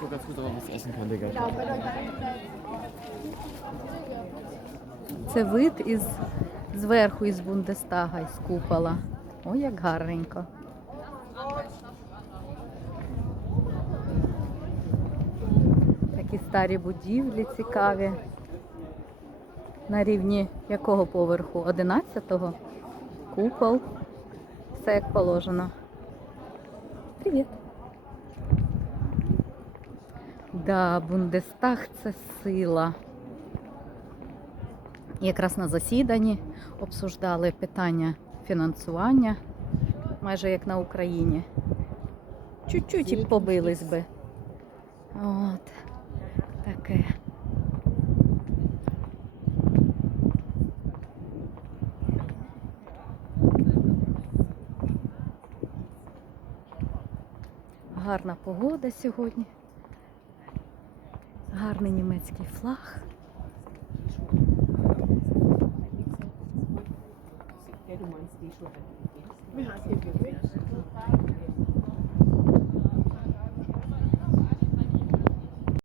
Guck ganz gut, man was essen kann, Digga. Це вид із зверху із Бундестага, із купола. Ой, як гарненько. Такі старі будівлі цікаві. На рівні якого поверху? 11-го? Купол. Все як положено. Привіт. Да, Бундестаг це сила. Якраз на засіданні обсуждали питання фінансування, майже як на Україні. Чуть-чуть і побились би. От таке. Гарна погода сьогодні. Гарний німецький флаг. Ja, du meinst die schon. Wie heißt die?